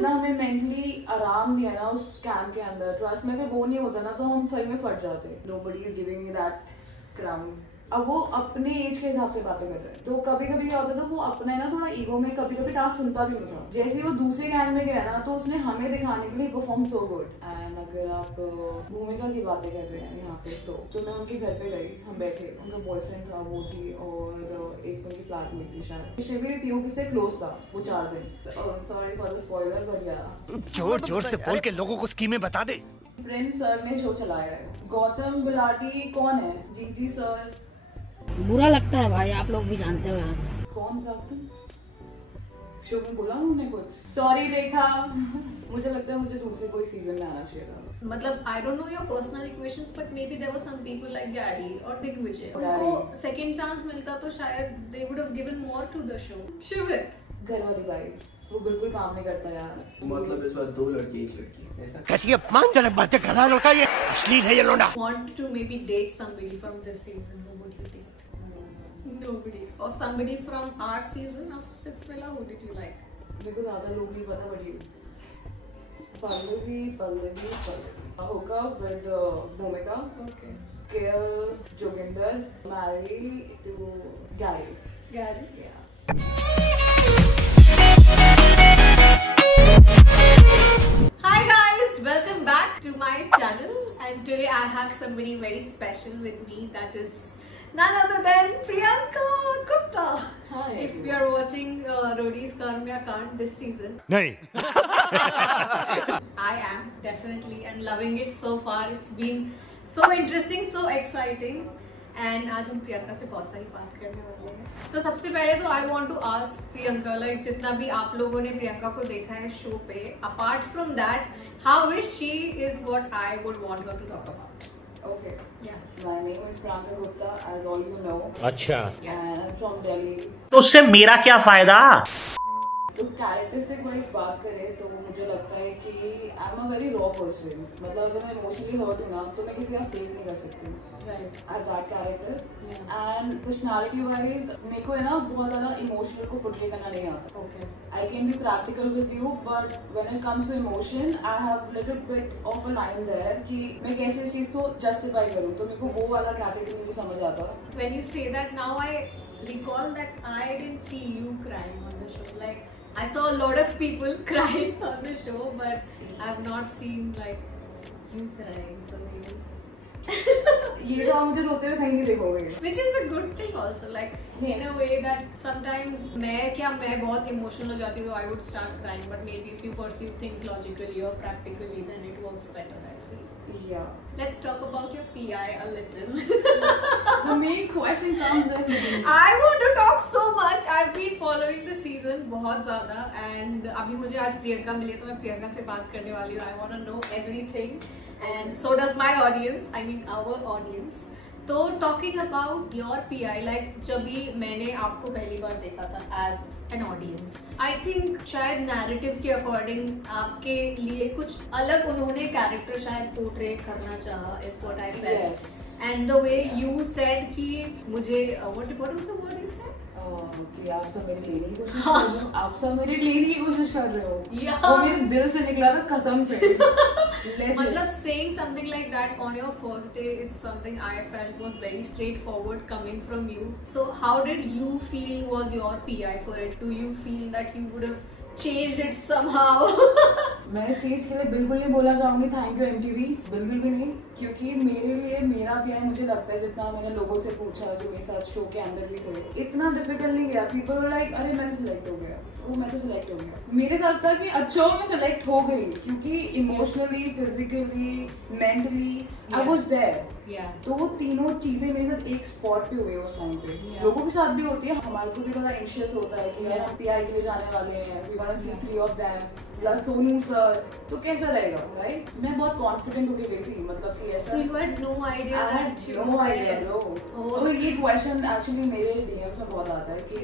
जितना हमें मेंटली आराम दिया ना उस कैंप के अंदर, ट्रस्ट में अगर वो नहीं होता ना तो हम सही में फट जाते। Nobody is giving me that crown। अब वो अपने एज के हिसाब से बातें कर रहे हैं, तो कभी कभी क्या होता था वो अपना है ना थोड़ा ईगो में कभी कभी टास्क सुनता भी नहीं था। जैसे ही वो दूसरे गैंग में गया ना तो उसने हमें दिखाने के लिए परफॉर्म सो गुड। एंड अगर आप भूमिका की बातें कर रहे हैं यहाँ पे तो मैं उनके घर पे गई, हम बैठे, उनका बॉयफ्रेंड था, वो थी और एक उनकी फ्लैटमेट थी शायद। शिवी पीयू से क्लोज था वो 4 दिन। Sorry for the spoiler but या जोर जोर से बोल के लोगों को स्कीमें बता दे। प्रिंस सर ने शो चलाया है। गौतम गुलाटी कौन है? जीजी सर। बुरा लगता है भाई, आप लोग भी जानते हो यार। कौन था? शो में बोला उन्होंने कुछ? सॉरी रेखा। मुझे लगता है मुझे दूसरे कोई सीजन में आना चाहिए था। मतलब I don't know your personal equations, but maybe there were some people like Gary और दिग्विजय, उनको second chance मिलता तो शायद they would have given more to the show। शिवित घर वाली बाइट वो बिल्कुल काम नहीं करता यार। मतलब इस बार 2 लड़की 1 लड़की ऐसा कैसी अपमानजनक बातें कर रहा है लौटा, ये अश्लील है ये लौंडा। want to maybe date somebody from this season, who would you date? Nobody। or somebody from our season of Spitzvilla, who did you like? मेरे को ज्यादा लोग नहीं पता बड़ी Pallavi hook up with Bhumika, Okay। KL Joginder, married to Gary। Yeah। Hi guys, welcome back to my channel, and today I have somebody very special with me, that is none other than Priyanka Gupta। Hi। If you are watching Rodi's Karmya Kant this season, नहीं I am definitely and loving it so far। It's been so interesting, so exciting, and आज हम प्रियंका से बहुत सारी बात करने वाले हैं। तो सबसे पहले तो I want to ask Priyanka, like जितना भी आप लोगों ने प्रियंका को देखा है शो पे, apart from that, how is she is what I would want her to talk about। Okay। Yeah। My name is Priyanka Gupta, as all you know। अच्छा, And I'm from Delhi। तो उससे मेरा क्या फायदा? तो characteristic wise बात करें तो मुझे लगता है कि I am a very raw person. मतलब अगर मैं इमोशनली हर्ट हूँ ना तो मैं किसी का फेक नहीं कर सकती। Right। I have that character. And personality wise मेरे को है ना बहुत ज़्यादा इमोशनल को पोर्ट्रे करना नहीं आता। Okay। I can be practical with you, but when it comes to emotion I have little bit of a line there कि मैं कैसे इस चीज़ को जस्टिफाई करूँ, तो मेरे को वो वाला कैटेगरी नहीं समझ आता। When you say that, now I recall that I didn't see you crying on the show. Like I saw a lot of people crying on the show, but I've not seen like you crying. So maybe ये तो आप मुझे रोते हुए कहीं नहीं देखोगे। which is a good thing also, like in a way that sometimes मैं बहुत emotional हो जाती हूँ, I would start crying, but maybe if you perceive things logically or practically, then it works better, I feel। Yeah। Let's talk about your PI a little। The main question comes in। I want to talk so much। I've been following the season बहुत ज़्यादा, and अभी मुझे आज प्रियंका मिली तो मैं प्रियंका से बात करने वाली हूँ। I want to know everything, and so does my audience, I mean our audience। तो talking about your PI, like जब भी मैंने आपको पहली बार देखा था as an audience, I think शायद narrative के according आपके लिए कुछ अलग उन्होंने character शायद portray करना चाहा, is what I felt। Yes। And the way you said कि मुझे what was the word you said? कि आप सब मेरे लेने की कोशिश कर रहे हो, आप सब मेरे लेने की कोशिश कर रहे हो। Yeah। वो मेरे दिल से निकला था कसम से। मतलब saying something like that on your first day is something I felt was very straightforward coming from you। So how did you feel was your PI for it? Do you feel that you would have changed it somehow? मैं इस चीज के लिए बिल्कुल नहीं बोला चाहूंगी thank you MTV, बिल्कुल भी नहीं, क्योंकि मेरे लिए मेरा PI मुझे लगता है जितना मैंने लोगों से पूछा जो मेरे साथ शो के अंदर भी थे, इतना डिफिकल्ट नहीं गया। पीपल लाइक अरे मैं तो सिलेक्ट हो गया, वो मैं तो सिलेक्ट हो गया। मेरे साथ था कि अच्छा मैं सिलेक्ट हो गई, क्योंकि emotionally, physically, mentally I was there. तो वो तीनों चीजें मेरे साथ एक स्पॉट पे हुए उस टाइम पे। लोगों के साथ भी होती है, हमारे को भी थोड़ा एंशियस होता है कि यार हम PI के लिए जाने वाले हैं, we gonna see 3 of them plus Sonu sir, तो कैसा रहेगा, राइट? मैं बहुत कॉन्फिडेंट होके गई थी, मतलब कि ऐसा So you had no idea that you no were idea, there। bro। तो ये क्वेश्चन एक्चुअली मेरे DMs में बहुत आता है कि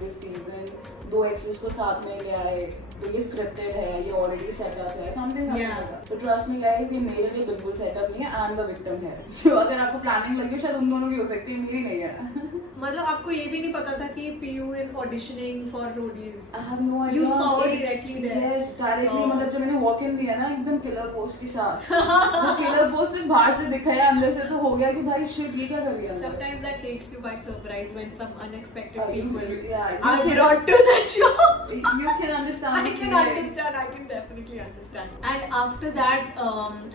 दिस सीजन 2 एक्सेस को साथ में ले आए, तो ये स्क्रिप्टेड है, ये ऑलरेडी सेटअप है, समथिंग ऐसा। तो ट्रस्ट में गाइस, ये मेरे लिए बिल्कुल सेटअप नहीं है, आई एम द विक्टिम है। जो अगर आपको प्लानिंग लगी शायद उन दोनों की हो सकती है, मेरी नहीं है। मतलब आपको ये भी नहीं पता था कि PU is auditioning for Rodies? I have no idea। You saw directly there। Yes, directly मतलब जब मैंने वॉक इन दिया ना एकदम किलर पोस्ट के साथ वो किलर पोस्ट से बाहर से दिखा है, अंदर से तो हो गया कि भाई शिट ये क्या कर रही है। Sometimes that takes you by surprise when some unexpected people yeah, are brought to the show. You can understand. I can understand. I can definitely understand. And after that,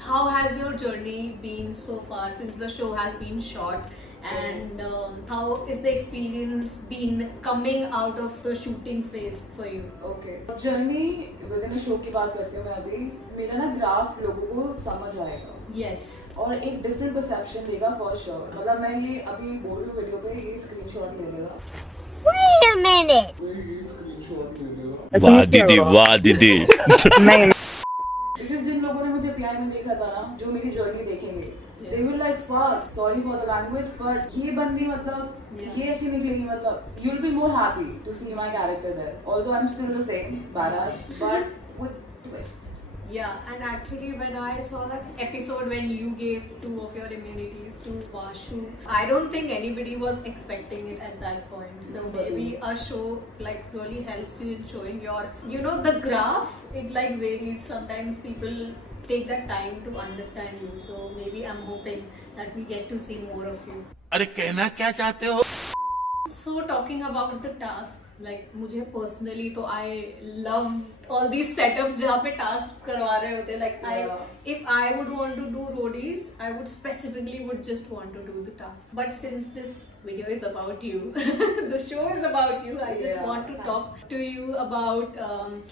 how has your journey been so far since the show has been shot? And how is the experience been coming out of the shooting phase for you? Okay. Journey within show की बात करती हूँ मैं अभी। मेरा ना graph लोगों को समझ आएगा। Yes. और एक डिफरेंट परसेप्शन देगा फॉर श्योर। मतलब मैं ये अभी बोल रही हूँ वीडियो पे, ये स्क्रीनशॉट ले लेगा। Wait a minute. वाह दीदी, वाह दीदी। Because जिन लोगों ने मुझे PI में देखा था ना, जो मेरी जर्नी देखेंगे, they will like fuck, sorry for the language, but ये बंदी मतलब ये ऐसी निकलेगी, मतलब you'll be more happy to see my character there. Although I'm still the same badass, but with twist. Yeah, and actually when I saw that episode when you gave 2 of your immunities to Vashu, I don't think anybody was expecting it at that point. So maybe a show like really helps you in showing your, you know, the graph, it like varies. Sometimes people take that time to understand you. So maybe I'm hoping that we get to see more of you. अरे कहना क्या चाहते हो? So talking about the task, like मुझे personally तो I love all these setups जहाँ पे tasks करवा रहे होते हैं. Like if I would want to do roadies, I would specifically would just want to do the task. But since this video is about you, the show is about you, I just want to talk to you about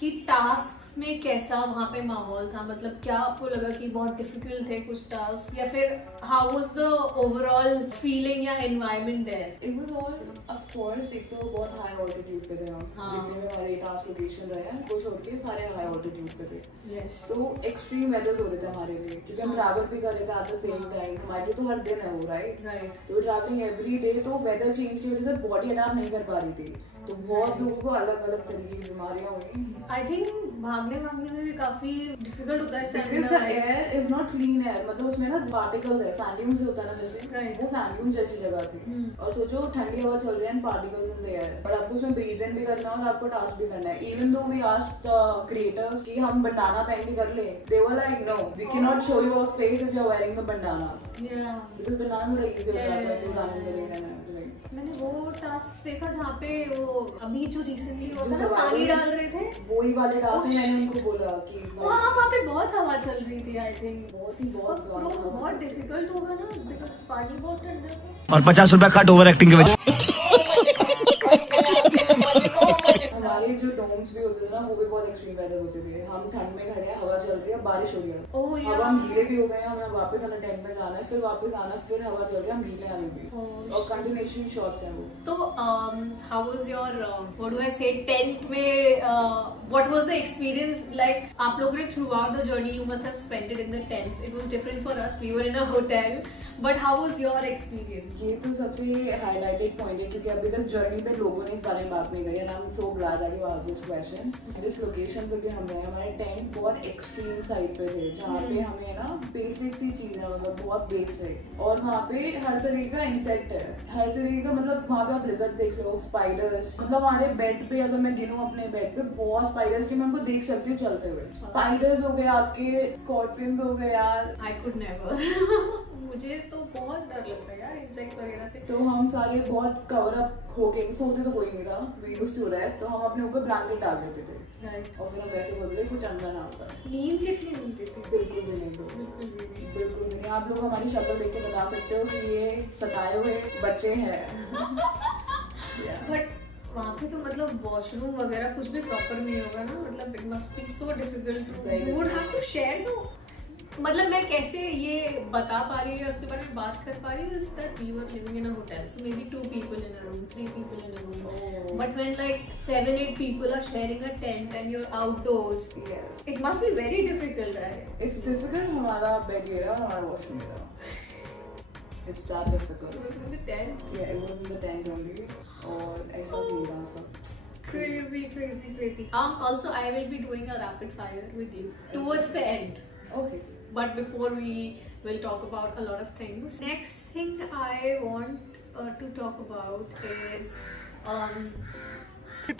कि tasks में कैसा वहाँ पे माहौल था. मतलब क्या आपको लगा कि बहुत difficult थे कुछ tasks, या फिर how was the overall feeling या environment there? It was all, of course, एक तो बहुत high altitude पे थे हम, जितने भी हमारे टास्क लोकेशन रहे हैं कुछ होके सारे हाई ऑल्टीट्यूड पे थे। Yes. तो एक्सट्रीम वेदर्स हो रहे थे हमारे लिए, क्योंकि हम ट्रैवल भी कर रहे थे एट द सेम टाइम। हमारे लिए तो हर दिन है वो, राइट। तो ट्रैवलिंग एवरी डे, तो वेदर चेंज की वजह से बॉडी अडैप्ट नहीं कर पा रही थी, तो बहुत लोगों को अलग अलग तरीके की बीमारियां हुई। आई थिंक भागने में भी काफी डिफिकल्ट होता है stamina. Air is not clean air, मतलब उसमें ना पार्टिकल्स है, सैंड ड्यून्स होता है ना जैसे, वो सैंड ड्यून्स जैसी जगह थी। और सोचो ठंडी हवा चल रही है, पार्टिकल्स इन द एयर, और आपको उसमें ब्रीथ इन भी करना है और आपको टास्क भी करना है। Even though we asked the creators कि हम बंडाना पहन के कर ले, they were like no, we can not show you your face if you are wearing the bandana, because bandana थोड़ा इजी हो जाता है तो जाने के लिए। मैंने वो टास्क देखा जहाँ पे वो अभी जो रिसेंटली हुआ था ना, पानी डाल रहे थे, वही वाले टास्क में मैंने उनको बोला कि वहाँ पे बहुत हवा चल रही थी। आई थिंक बहुत डिफिकल्ट होगा ना, बिकॉज पानी बहुत ठंडा था और 50 रुपया कट ओवर एक्टिंग के वजह। हमारे जो डोम्स भी होते थे ना, वो भी बहुत एक्सट्रीम वेदर होते थे। हम ठंड में खड़े हैं, हवा चल रही है, बारिश हो रही है, अब हम गीले भी हो गए हैं, हमें वापस आना टेंट पे जाना है, फिर वापस आना, फिर हवा चल रही है, हम गीले आने भी, और कंटिन्यूएशन शॉट्स हैं वो। तो how was your what do I say tent में, what was the experience like? आप लोगों ने throughout the journey you must have spent it in the tents, it was different for us, we were in a hotel, but how was your experience? ये तो सबसे highlighted point है, क्योंकि अभी तक जर्नी पे लोगों ने इस बारे में बात नहीं करी, and I am so glad that you asked this question. जिस लोकेशन पे भी हम रहे, हमारे टेंट बहुत एक्सट्रीम साइड पे थे, जहाँ पे हमें ना बेसिक सी चीज है, मतलब बहुत बेसिक, और वहाँ पे हर तरीके का इंसेक्ट है, हर तरीके का, मतलब वहाँ पे आप लिजर्ड देख लो, स्पाइडर्स, मतलब हमारे बेड पे अगर मैं गिनूं अपने बेड पे बहुत स्पाइडर्स की मैं उनको देख सकती हूँ चलते हुए। स्पाइडर्स हो गए आपके, स्कॉर्पियंस हो गए यार, आई कुड नेवर मुझे तो बहुत डर लगता है यार इंसेक्ट्स वगैरह से। तो हम सारे बहुत कवर अप होके, सोते तो कोई नहीं था, वी यूज्ड टू रेस्ट, तो हम अपने ऊपर ब्लैंकेट डाल देते थे, राइट, और फिर हम वैसे सोते थे कुछ अंदर ना आता। नींद कितनी मिलती थी? बिल्कुल भी नहीं, बिल्कुल भी नहीं। आप लोग हमारी शक्ल देख के बता सकते हो कि ये सताए हुए बच्चे हैं। बट वहाँ पे तो मतलब वॉशरूम वगैरह कुछ भी प्रॉपर नहीं होगा ना, मतलब it must be so difficult, you would have to share no. मतलब मैं कैसे ये बता पा रही हूँ, उसके बारे में बात कर पा रही हूँ, is that we were living in a hotel, so maybe 2 people in a room, 3 people in a room, but when like 7-8 people are sharing a tent and you're outdoors, yes, it must be very difficult, right? It's difficult। हमारा bed ये रहा और हमारा washroom ये रहा, it's that difficult। It was in the tent? Yeah, it was in the tent only, और ऐसा scene रहा था। Crazy. Also I will be doing a rapid fire with you towards the end. Okay. But before we will talk about a lot of things, next thing I want to talk about is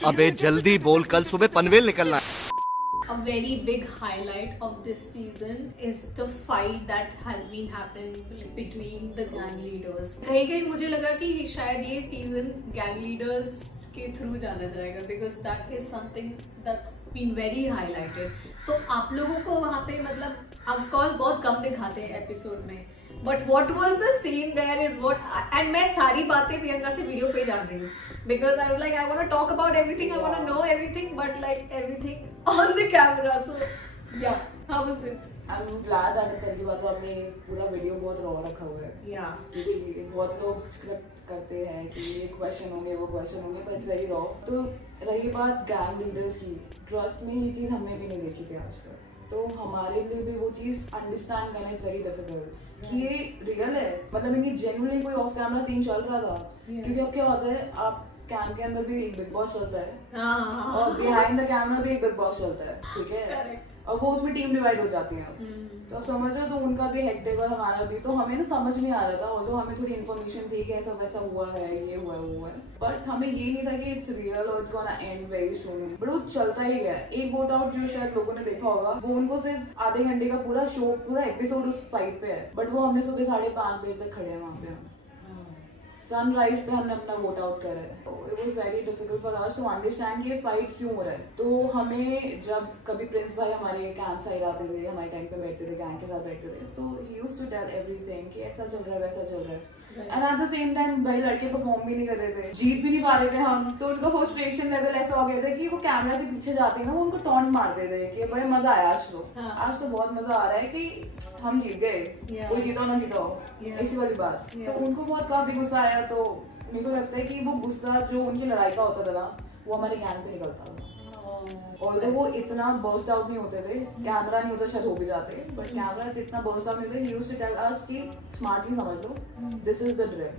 अबे जल्दी बोल, कल सुबह पनवेल निकलना है। a very big highlight of this season is the fight that has been happening between the gang leaders. कहीं मुझे लगा कि शायद ये season gang leaders के थ्रू जाना जाएगा because that is something that's been very highlighted. तो आप लोगों को वहाँ पे मतलब of course बहुत कम दिखाते हैं एपिसोड में, but what was the scene there is what, and मैं सारी बातें प्रियंका से वीडियो पे जान रही हूँ because I was like I want to talk about everything, I want to know everything, but like everything on the camera. So yeah, how was it? I'm glad that पहली बात तो आपने पूरा वीडियो बहुत रॉ रखा हुआ है. Yeah. क्योंकि बहुत लोग स्क्रिप्ट करते हैं कि ये क्वेश्चन होंगे वो क्वेश्चन होंगे, but it's very raw. तो रही बात गैंग लीडर्स की, ट्रस्ट में ये चीज़ हमने भी नहीं देखी थी आज तक, तो हमारे लिए भी वो चीज़ अंडरस्टैंड करना इज वेरी डिफिकल्ट कि ये रियल है. मतलब इनकी जेन्युइनली कोई ऑफ कैमरा सीन चल रहा था, क्योंकि अब क्या होता है, आप कैम के अंदर भी एक बिग बॉस चलता है और बिहाइंड द कैमरा भी एक बिग बॉस चलता है, ठीक है, और वो उसमें टीम डिवाइड हो जाती है. तो आप समझ रहे हो, तो उनका भी हेक्टिक और हमारा भी, तो हमें ना समझ नहीं आ रहा था, और तो हमें थोड़ी इन्फॉर्मेशन थी कि ऐसा वैसा हुआ है, ये हुआ है, वो हुआ है, बट हमें ये नहीं था कि इट्स रियल और it's gonna and very soon. But वो चलता ही गया. एक वोट आउट जो शायद लोगों ने देखा होगा, वो उनको सिर्फ आधे घंटे का पूरा शो, पूरा एपिसोड उस फाइट पे है, बट वो हमने सुबह 5:30 बजे तक खड़े हैं वहाँ पे. सनराइज पे हमने अपना वोट आउट करा है. It was very difficult for us to understand कि ये फाइट क्यों हो रहा है. तो हमें जब कभी प्रिंस भाई हमारे कैंप साइड आते थे, हमारे टाइम पे बैठते थे, गैंग के साथ बैठते थे, तो he used to tell everything कि ऐसा चल रहा है, वैसा चल रहा है. And at the same time भाई लड़के परफॉर्म भी नहीं कर रहे थे, जीत भी नहीं पा रहे थे हम, तो उनका फ्रस्ट्रेशन लेवल ऐसा हो गया था कि वो कैमरा के पीछे जाते हैं ना, वो उनको टॉन्ट मारते थे कि बड़े मजा आया आज तो. आज तो बहुत मजा आ रहा है कि हम जीत गए, कोई जीता ना जीता हो, ऐसी वाली बात. तो उनको बहुत काफी गुस्सा आया. तो मेरे को लगता है कि वो गुस्सा जो उनकी लड़ाई का होता था ना, वो हमारे गैंग पे निकलता था. और तो वो इतना बर्स्ट आउट नहीं होते थे, कैमरा नहीं होता शायद हो भी जाते, बट कैमरा इतना बर्स्ट आउट नहीं होता. He used to tell us कि स्मार्टली समझ लो, this is the drill.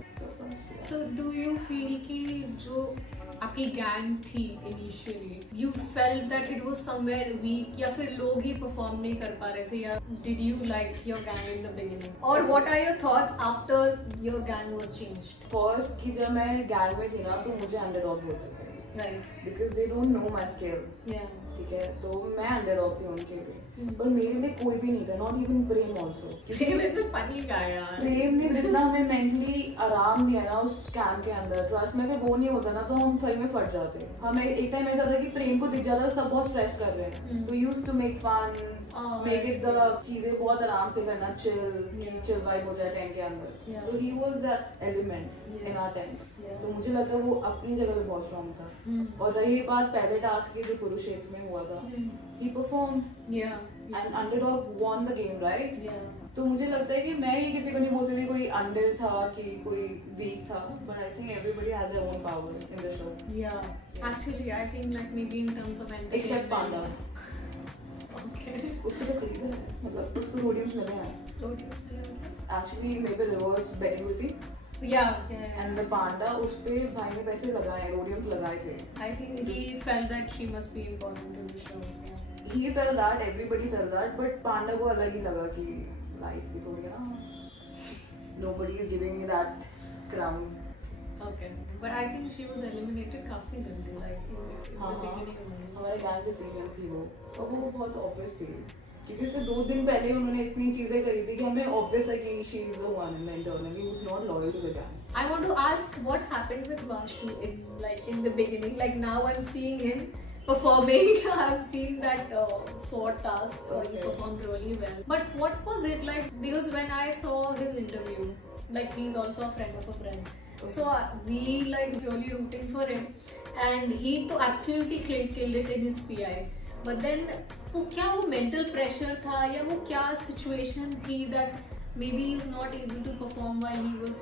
So do you feel कि जो आपकी गैंग थी initially, you felt that it was somewhere weak, या फिर लोग ही परफॉर्म नहीं कर पा रहे थे, या did you like your gang in the beginning, और what are your thoughts after your gang was changed? First कि जब मैं गैंग में थी ना, तो मुझे अंडरडॉग बोलते थे, right, because they don't know my scale. ठीक है, तो मैं अंडरडॉग थी उनके लिए, पर मेरे लिए कोई भी नहीं था, not even Prem also. Prem is a funny guy यार. प्रेम ने जितना हमें मेंटली आराम दिया ना उस कैंप के अंदर, ट्रस्ट में अगर वो नहीं होता ना, तो हम सही में फट जाते. हमें एक टाइम ऐसा था कि प्रेम को दिख जाता, सब बहुत स्ट्रेस कर रहे हैं, तो used to make fun, make it the चीजें बहुत आराम से करना, चिल वाइब हो जाए टेंट के अंदर. तो he was that element in our tent. तो मुझे लगता है वो अपनी जगह पे बहुत स्ट्रॉन्ग था. और रही बात पहले टास्क की जो कुरुक्षेत्र में हुआ था, he performed and underdog won the game, right? तो मुझे लगता है कि मैं ही किसी को नहीं बोल सकती कोई अंडर था कि कोई वीक था, but I think everybody has their own power in the show. Actually I think like maybe in terms of entertainment, Except Panda. Okay. उसको तो खरीदा है, मतलब उसको रोडियम्स मिले हैं. Roadies मिले मतलब? Actually maybe reverse betting हुई थी. And the Panda, उस पे भाई ने पैसे लगाए, रोडियम्स लगाए थे. I think he felt that she must be important to the show. He felt that, everybody felt that, but Panda को अलग ही लगा कि लाइफ भी थोड़ी है ना, nobody is giving me that crown. Okay, but I think she was eliminated काफी जल्दी, like in the beginning of the हमारे गैंग डिसीजन थी वो, और वो बहुत obvious थी, क्योंकि उससे 2 दिन पहले उन्होंने इतनी चीजें करी थी कि हमें obvious है कि she is the one internally who's not loyal to the gang. I want to ask what happened with Vashu in the beginning. Like now I'm seeing him performing. I've seen that sword task, so he performed really well. But what was it like? Because when I saw his interview, like he's also a friend of a friend, so we like really rooting for him, and he to absolutely killed it in his PI. But then वो क्या वो mental pressure था, या वो क्या situation थी that maybe he was not able to perform while he was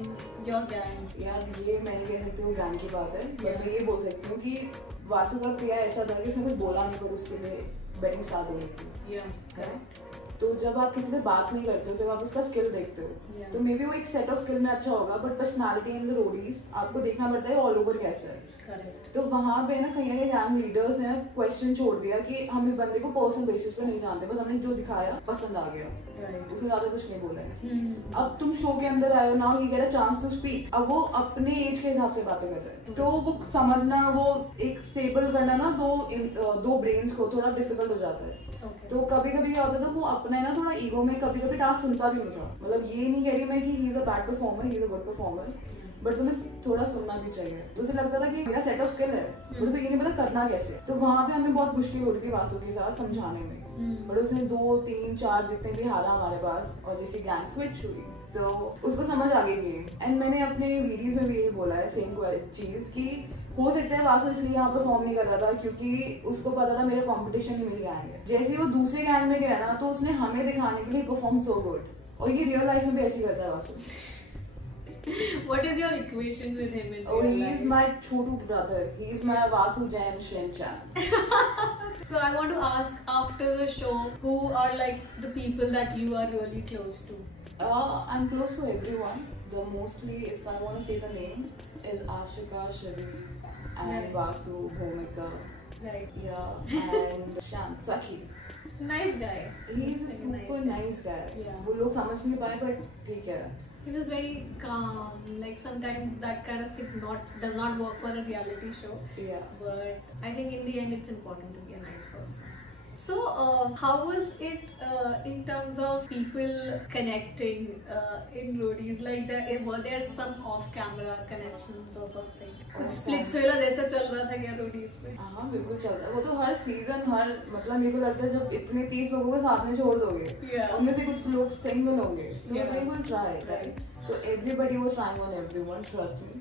in your gang? यार ये मैं नहीं कह सकती हूँ गैंग की बात है, बट मैं ये बोल सकती हूँ कि वासु का पिया ऐसा था कि उसने कुछ बोला नहीं, पर उसके लिए बैटिंग स्टार्ट हो गई थी. करेक्ट. तो जब आप किसी से बात नहीं करते हो, जब आप उसका स्किल देखते हो, तो मे बी वो एक सेट ऑफ स्किल में अच्छा होगा, but personality in the Roadies आपको देखना पड़ता है ऑल ओवर कैसा है। तो वहाँ पे ना कहीं गैंग लीडर्स ने क्वेश्चन छोड़ दिया कि हम इस बंदे को पर्सनल बेसिस पे नहीं जानते, बस हमने जो दिखाया पसंद आ गया, उससे ज्यादा कुछ नहीं बोला है। अब तुम शो के अंदर आए हो, now he get a chance to speak. अब वो अपने एज के हिसाब से बातें कर रहे हैं, तो वो समझना, वो एक स्टेबल करना ना दो ब्रेन्स को थोड़ा डिफिकल्ट हो जाता है। तो कभी कभी क्या होता था, वो अपना है ना थोड़ा ईगो में कभी कभी टास्क सुनता भी नहीं था। मतलब ये नहीं कह रही मैं कि he is a bad performer, he is a good performer, but तुम्हें थोड़ा सुनना भी चाहिए। तो उसे लगता था कि मेरा सेट ऑफ स्किल है, बट उसे ये नहीं पता करना कैसे। तो वहाँ पे हमें बहुत मुश्किल हो रही थी वासु के साथ समझाने में, बट उसने 2, 3, 4 जितने भी हारा हमारे पास, और जैसे गैंग स्विच हुई तो उसको समझ आ गई। एंड मैंने अपने वीडियोज में भी यही बोला है सेम चीज कि हो सकता है वासु इसलिए यहाँ परफॉर्म नहीं कर रहा था क्योंकि उसको पता था मेरे कंपटीशन ही मेरी गैंग है। जैसे वो दूसरे गैंग में गया ना, तो उसने हमें दिखाने के लिए परफॉर्म सो गुड, और ये रियल लाइफ में भी ऐसे करता है Vasu. What is your equation with him in real he life? is my Chotu brother. He is my Vasu Jain Shinchan. So I want to ask, after the show, who are like the people that you are really close to? I'm close to everyone. The mostly, if I want to say the name, is Ashika, Shri, and Right. Vasu, Bhumika, Right. yeah, and Shant, Sakhi. Nice guy. He is a Very super nice guy. Yeah. वो लोग समझ नहीं पाए, but ठीक है. He was very calm. Like sometimes that kind of thing does not work for a reality show. Yeah. But I think in the end it's important to be a nice person. So how was it in terms of people connecting in roadies? Like were there some off-camera connections or something? कुछ splits वाला जैसा चल रहा था क्या roadies में? हाँ बिल्कुल चलता है वो तो हर सीजन हर मतलब मेरे को लगता है जब इतने 30 लोगों को साथ में छोड़ दोगे उनमें से कुछ लोग सिंगल होंगे तो they will try right so everybody was trying on everyone trust me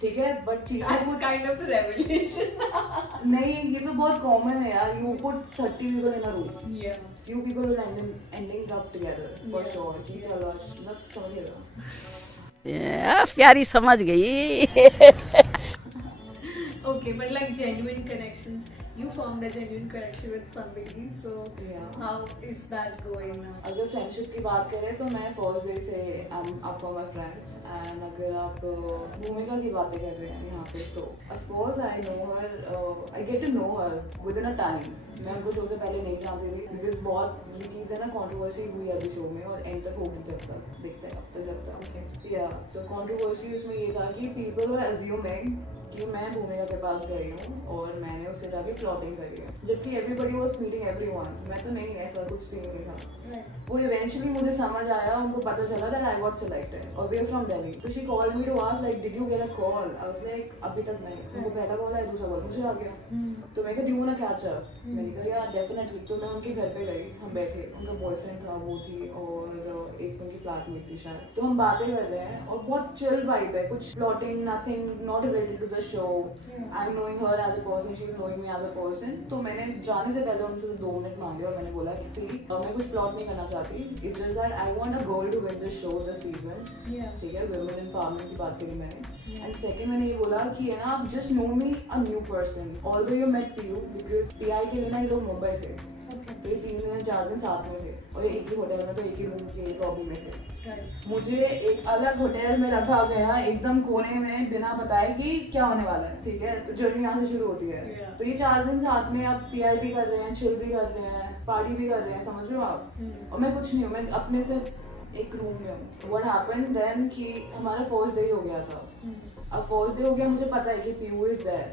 ठीक है बट चीजें कुछ kind of a revelation. नहीं ये तो बहुत कॉमन है यार you put 30 people in a room Yeah. few people will ending up together for sure कि चलो मतलब समझिएगा प्यारी समझ गई Okay, but like genuine connections, you formed a genuine connection with somebody. So Yeah. how is that going now? अगर friendship की बात करें तो मैं फर्स्ट डे से आप माय फ्रेंड्स एंड अगर आप भूमिका की बातें कर रहे हैं यहाँ पे तो of course I know her I get to know her within a time मैं उनको शो से पहले नहीं जानती थी बिकॉज बहुत ये चीज़ है ना कॉन्ट्रोवर्सी हुई है अभी शो में और एंड तक होगी जब तक देखते हैं अब तक जब तक या तो कॉन्ट्रोवर्सी उसमें ये था कि पीपल वर अज्यूमिंग कि मैं भूमिका के पास गई हूँ और मैंने उससे जाके प्लॉटिंग करी है जबकि एवरीबडी वाज मीटिंग एवरीवन मैं तो नहीं ऐसा कुछ सीन नहीं था वो इवेंचुअली मुझे समझ आया उनको पता चला दैट आई गॉट सिलेक्टेड और वी आर फ्रॉम दिल्ली तो she called me to ask like did you get a call I was like अभी तक नहीं उनको पहला कॉल आया दूसरा कॉल मुझे आ गया तो मैं कहा do you want to catch up मैंने कहा यार डेफिनेटली तो मैं उनके घर पे गई हम बैठे उनका बॉयफ्रेंड था वो थी और एक उनकी फ्लैटमेट थी शायद तो हम बातें कर रहे हैं और बहुत चिल वाइब है कुछ plotting nothing not related to the show I am knowing her as a person she is knowing me as a person तो मैंने जाने से पहले उनसे 2 मिनट मांगे और मैंने बोला कि मैं कुछ प्लॉट नहीं करना चाहती it's just that I want a girl to win this show this season ठीक है वुमेन एम्पावरमेंट की बात करी मैंने एंड सेकंड मैंने ये बोला कि है ना आप just know me a new person although you met Piyu because पीआई के लिए ना ये लोग मुंबई थे तो ये 3 दिन 4 दिन साथ में थे और ये एक ही होटल में तो एक ही रूम के लॉबी में थे मुझे एक अलग होटल में रखा गया एकदम कोने में बिना बताए कि क्या होने वाला है ठीक है तो जर्नी यहाँ से शुरू होती है तो ये 4 दिन साथ में आप पीआई भी कर रहे हैं चिल भी कर रहे हैं पार्टी भी कर रहे हैं समझ रहे हो आप और मैं कुछ नहीं हूँ मैं अपने सिर्फ एक रूम में हूँ व्हाट हैपेंड देन कि हमारा फर्स्ट डे हो गया था अब फर्स्ट डे हो गया मुझे पता है कि पीयू इज देयर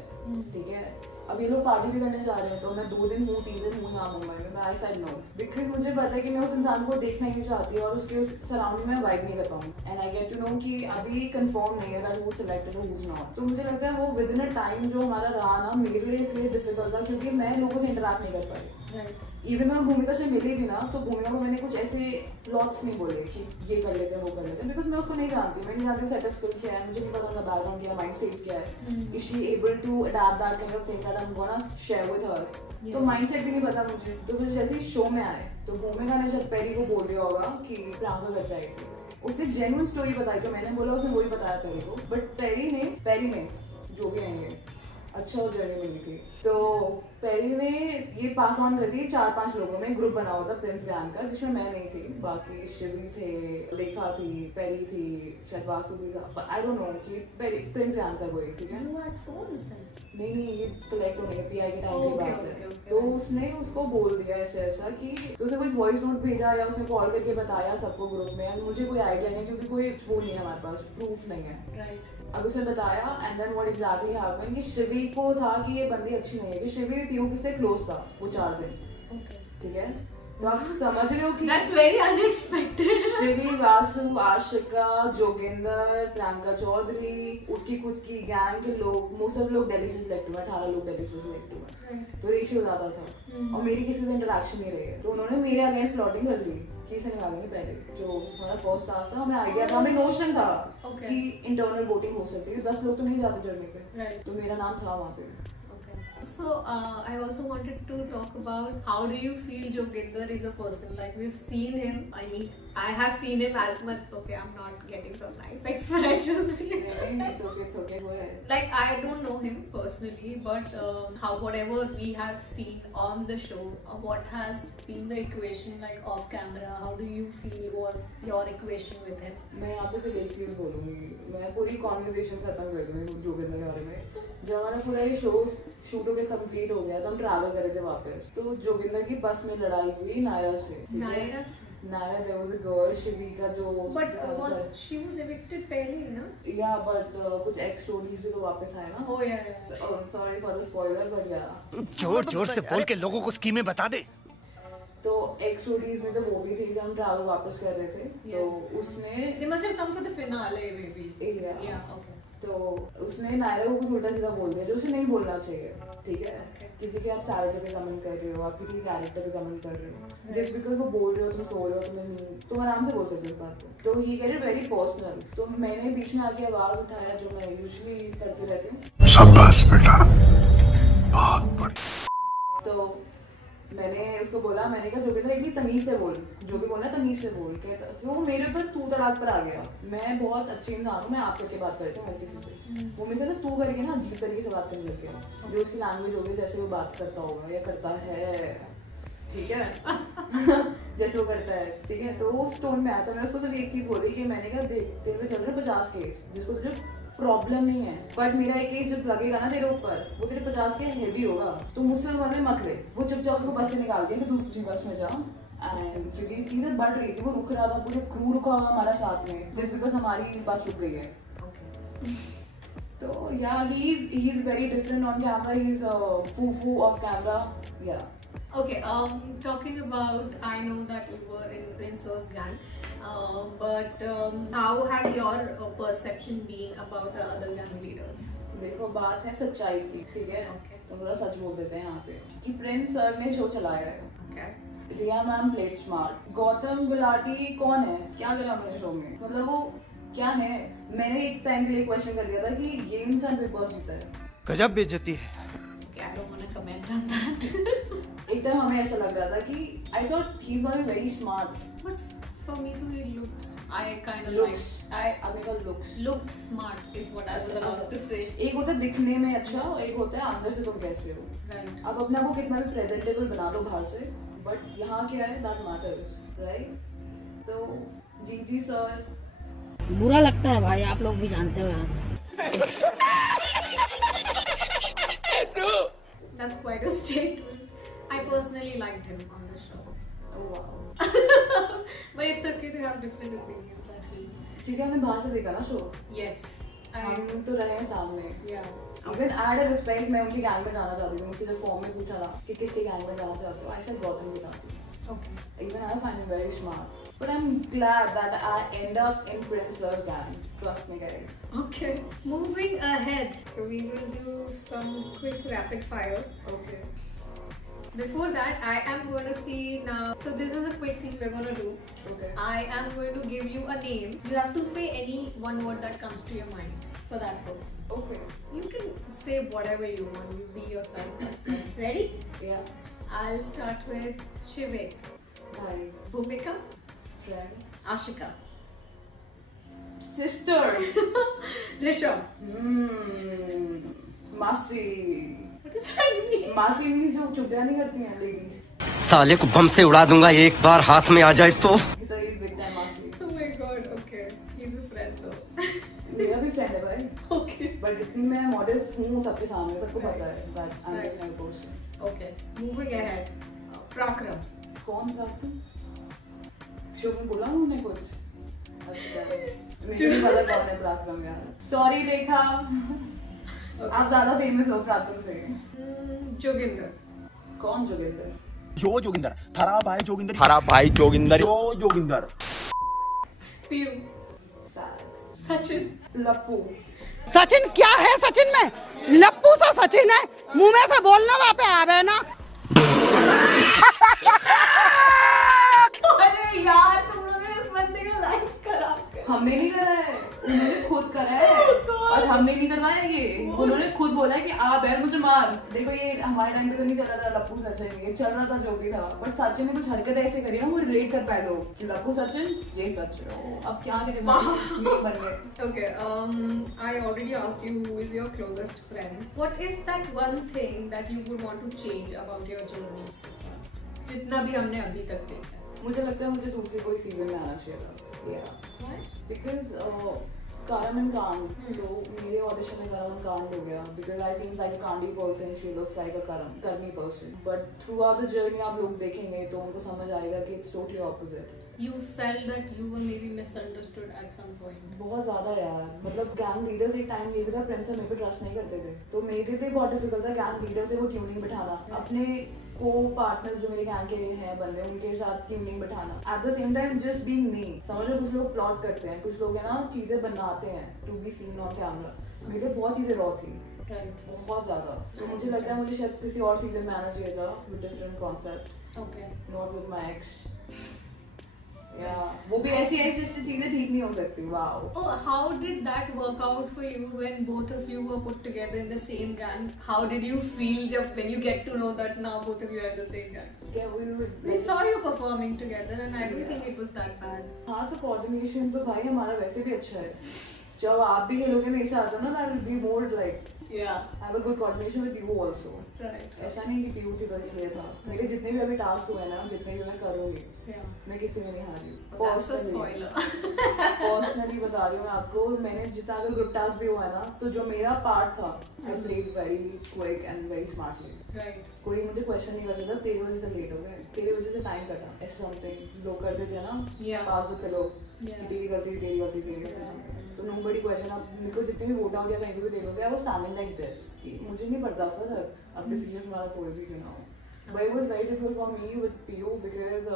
ठीक है अब ये लोग पार्टी भी करने जा रहे हैं तो मैं 2 दिन हूँ 3 दिन हूँ यहाँ मुंबई में मैं आई सेड नो बिकॉज मुझे पता है कि मैं उस इंसान को देखना ही नहीं चाहती और उसके उस सराउंडिंग में वाइब नहीं कर पाऊँ and I get to know कि अभी कंफर्म नहीं है दैट हु सिलेक्टेड और हु इज नॉट तो मुझे लगता है वो विद इन अ टाइम जो हमारा रहा ना मेरे लिए इसलिए डिफिकल्ट था क्योंकि मैं लोगों से इंटरेक्ट नहीं कर पाई इवन मैं भूमिका से मिली थी ना तो भूमिका को मैंने कुछ ऐसे प्लॉट्स नहीं बोले कि ये कर लेते हैं वो कर लेते हैं बिकॉज मैं उसको नहीं जानती मैं नहीं जानती सेट ऑफ स्किल क्या है मुझे नहीं पता उनका बैकग्राउंड क्या माइंड सेट क्या है is she able to adapt that kind of thing that I am gonna share with her तो माइंड सेट भी नहीं पता मुझे तो फिर जैसे ही शो में आए तो भूमिका ने जब पेरी को बोल दिया होगा कि प्रियंका घर पे आई थी उससे जेन्युइन स्टोरी बताई तो मैंने बोला उसने वही बताया पेरी को बट पेरी ने जो भी आएंगे अच्छा जर्नी मिली थी तो पेरी ने ये पास ऑन कर दी 4-5 लोगों में ग्रुप बना हुआ था प्रिंस गैंग का, जिसमें मैं नहीं थी, बाकी शिवी थे, लेखा थी, पेरी थी, शायद वासु भी था, आई डोंट नो कि प्रिंस गैंग था कोई, ठीक है। नहीं ये सिलेक्ट होने के पीआई के टाइम की बात है। तो उसने उसको बोल दिया ऐसा कि तो उसने कुछ वॉइस नोट भेजा या उसने कॉल करके बताया सबको ग्रुप में, मुझे कोई आइडिया नहीं क्योंकि कोई वो नहीं है हमारे पास, प्रूफ नहीं है। राइट। अब उसने बताया and then what exactly happened कि शिवी को था कि ये बंदी अच्छी नहीं है, कि शिवी पीयू से क्लोज था वो 4 दिन, ठीक है। तो आप समझ रहे हो कि That's very unexpected. Shivi, Vasu, Ashika, Joginder, Priyanka Chaudhary, उसकी खुद की गैंग के लोग, वो सब लोग दिल्ली से सिलेक्ट हुए, 18 लोग दिल्ली से सिलेक्ट हुए, तो रेशियो ज्यादा था और मेरी किसी से इंटरेक्शन नहीं रही है। तो उन्होंने मेरे अगेंस्ट प्लॉटिंग कर ली कि इसे निकालेंगे पहले, जो हमारा फर्स्ट टास्क था, हमें आइडिया था, हमें नोशन था कि इंटरनल वोटिंग हो सकती है, 10 लोग तो नहीं जाते जर्नी पे, तो मेरा नाम था वहाँ पे। So I also wanted to talk about how do you feel Joginder is a person? Like we've seen him. I mean, I have seen him as much. Okay, I'm not getting some nice expressions here. It's okay, go ahead. Like I don't know him personally, but how whatever we have seen on the show, what has been the equation like off camera? How do you feel was your equation with him? मैं यहाँ पे सिर्फ एक चीज बोलूँगी, मैं पूरी conversation खत्म कर दूँगी जोगिंदर के बारे में। जब हमारा पूरा ये शो शूट होकर कंप्लीट हो गया तो हम ट्रैवल कर रहे थे वापस, तो जोगिंदर की बस में लड़ाई हुई नायरा से। Naira से? Naira there was a girl, Shivi का जो But she was evicted पहले ही ना? Yeah, but कुछ एक्स स्टोरीज भी तो वापस आए ना। Oh yeah. Sorry for the spoiler, but yeah. जोर से बोल के लोगों को स्कीमें बता दे। तो एक्स स्टोरीज में तो वो भी थी जब हम ट्रैवल वापस कर रहे थे, तो उसने They must have come for the finale maybe. Yeah. Okay. तो उसने नायरा को कुछ उल्टा सीधा बोल दिया जो उसे नहीं बोलना चाहिए, ठीक है। किसी के आप सैलरी पे कमेंट कर रहे हो, आप किसी के कैरेक्टर पे कमेंट कर रहे हो, जस्ट बिकॉज वो बोल रहे हो, तुम सो रहे हो, तुम्हें नींद, तुम आराम से बोल सकते हो इस बात को। तो ही गेट इट वेरी पर्सनल, तो मैंने बीच में आके आवाज उठाया जो मैं यूजुअली करती रहती हूँ। शाबाश बेटा, बहुत बढ़िया। तो मैंने उसको बोला, मैंने कहा जोगिंदर एक तमीज से बोल, जो भी बोलना तमीज से बोल के। फिर वो मेरे ऊपर तू तड़ाक पर आ गया। मैं बहुत अच्छी इंसान हूँ, मैं आप करके बात करती हूँ हर किसी से, वो मेरे से ना तू करके ना अजीब तरीके से बात करने लग गया, जो उसकी लैंग्वेज होगी जैसे वो बात करता होगा या करता है, ठीक है जैसे वो करता है, ठीक है। तो उस टोन में आया, तो मैं उसको सिर्फ एक चीज बोली कि मैंने कहा देख तेरे पे चल रहे 50 केस, जिसको तुझे प्रॉब्लम नहीं है, बट मेरा एक केस जब लगेगा ना तेरे ऊपर, वो तेरे 50 के हेवी होगा, तो मुझसे मजे मत ले। वो चुपचाप उसको बस से निकाल दिया कि दूसरी बस में जा, एंड क्योंकि चीजें बढ़ रही थी, वो रुक रहा था, पूरे क्रू रुका हुआ हमारा साथ में, जस्ट बिकॉज हमारी बस रुक गई है। तो या he is very different on camera, he is फू ऑफ कैमरा, या। Okay, talking about, I know that you were in Prince's gang, but how has your perception been about the other gang leaders? देखो बात है सच्चाई की, ठीक है। Okay. तो थोड़ा सच बोल देते हैं यहाँ पे कि प्रिंस सर ने शो चलाया है, Okay. Riya ma'am played smart, Gautam Gulati कौन है, क्या करा उन्होंने शो में, मतलब वो क्या है। मैंने एक टाइम के लिए क्वेश्चन कर लिया था कि गेम्स एंड बिग बॉस जीता है, गजब बेइज्जती है। Okay, I don't want to comment on that. एक टाइम हमें ऐसा लग रहा था कि I thought he is going very smart, But for me too, he looks. I kind of looks, like. अभी का looks, Look smart is what I was about to say. एक होता है दिखने में अच्छा, एक होता है अंदर से तुम कैसे हो। Right. अब अपने आप को कितना भी प्रेजेंटेबल बना लो बाहर से, बट यहाँ क्या है दैट मैटर्स, राइट। तो जी सर, बुरा लगता है भाई, आप लोग भी जानते हो यार। That's quite a statement. I personally liked him on the show. oh wow, But it's okay to have different opinions, I feel. ठीक है, हमने बाहर से देखा ना शो, Yes. हम तो रहे हैं सामने। Yeah. Even add a respect, मैं उनकी गैंग में जाना चाहती हूँ, मुझसे जब फॉर्म में पूछा था कि किसके गैंग में जाना चाहते हो, I said गौतम की था। Okay. Even I find him very smart, but I'm glad that I end up in Prince's gang. Trust me, guys. Okay. Moving ahead, so we will do some quick rapid fire. Okay. Before that, I am going to see now. So this is a quick thing we're going to do. Okay. I am going to give you a name. You have to say any one word that comes to your mind for that person. Okay. You can say whatever you want. You be yourself. That's fine. Ready? Yeah. I'll start with Shivik, Bye. Bhumika, Friend. Ashika, Sister. Rishabh, Masi. What does that mean? मासी भी जो चुगलियां नहीं करती हैं ladies, साले को बम से उड़ा दूंगा एक बार हाथ में आ जाए तो। बिग टाइम मासी। Oh my god, okay. He's a friend though. मेरा भी फ्रेंड है भाई, Okay. बट जितनी मैं मॉडेस्ट हूँ सबके सामने, सबको पता है that I am just my person. Okay. Moving ahead. Prakram. कौन प्राप्त? शो में बोला हूँ उन्हें कुछ? अच्छा, मुझे नहीं पता कौन है प्राप्तम यार। सॉरी रेखा, आप ज्यादा फेमस हो प्राप्तम से। Joginder. कौन जोगिंदर? जो जोगिंदर, थारा भाई जोगिंदर, हरा भाई जोगिंदर। जो जोगिंदर। Piyu. Sachin. लप्पू। सचिन क्या है? सचिन में लप्पू सा सचिन है, मुंह में से बोलना वहाँ पे आवे ना। अरे यार तुम लोगों ने इस बंदे का लाइफ खराब कर। हमने नहीं करा है, उन्होंने खुद करा है और हमने नहीं करवाया ये। उन्होंने खुद बोला है कि आप यार मुझे मार। देखो ये हमारे टाइम पे तो नहीं चल रहा था लप्पू सचिन, ये चल रहा था जो भी था, बट सचिन ने कुछ हरकत ऐसे करी ना वो रिलेट कर पाए लोग कि लप्पू सचिन यही सच है। अब क्या करें, बन गए। Okay, I already asked you who is your closest friend. What is that one thing that you would want to change about your journeys? जितना भी हमने अभी तक देखा है। मुझे लगता है मुझे दूसरे कोई सीजन में आना चाहिए था, बिकॉज Karan and Kand, तो मेरे ऑडिशन में Karan and Kand हो गया, because I seem like a Kandi person, she looks like a Karmi person, but throughout the journey आप लोग देखेंगे तो उनको समझ आएगा कि it's totally opposite. You felt that you were maybe misunderstood at some point. बहुत ज्यादा यार, मतलब गैंग लीडर्स एक टाइम ये भी था, प्रिंस मेरे पे ट्रस्ट नहीं करते थे, तो मेरे पे बहुत डिफिकल्ट था गैंग लीडर से वो ट्यूनिंग बिठाना, अपने को पार्टनर्स जो मेरे गैंग के हैं बंदे उनके साथ ट्यूनिंग बिठाना, eight the same time just being me. समझ लो कुछ लोग प्लॉट करते हैं, कुछ लोग है ना चीजें बनाते हैं to be seen on camera, मेरे बहुत चीजें रॉ थी, बहुत ज्यादा। तो मुझे लगता है मुझे शायद किसी और सीजन में आना चाहिए था with different concept, not with my ex. वो भी ऐसी चीजें ठीक नहीं हो सकती। Wow. Oh, how did that work out for you when both of you were put together in the same gang? How did you feel when you get to know that now both of you are in the same gang? We saw you performing together and I don't think it was that bad. हाँ तो coordination तो भाई हमारा वैसे भी अच्छा है, जब आप भी खेलोगे मेरे साथ हो ना, I will be more like have a good coordination with you also. Right. ऐसा नहीं कि पीयू थी तो इसलिए था। मेरे जितने भी अभी टास्क हुए ना, जितने भी मैं करूँगी, मैं किसी में नहीं हारी। पर्सनली बता रही हूँ मैं आपको, मैंने जितना अगर ग्रुप टास्क भी हुआ है ना, तो जो मेरा पार्ट था I played very quick and very smartly. Right. कोई मुझे क्वेश्चन नहीं कर सकता तेरी वजह से लेट हो गए, तेरी वजह से टाइम कटा, ऐसा समथिंग लोग करते थे ना, पास द पिलो, तेरी गलती थी, तो nobody question। आप मेरे को जितने भी वोट आउट या कहीं भी देखोगे, I was standing like this कि मुझे नहीं पड़ता फर्क, अब डिसीजन तुम्हारा कोई भी क्यों ना हो। But it was very difficult for me with PU because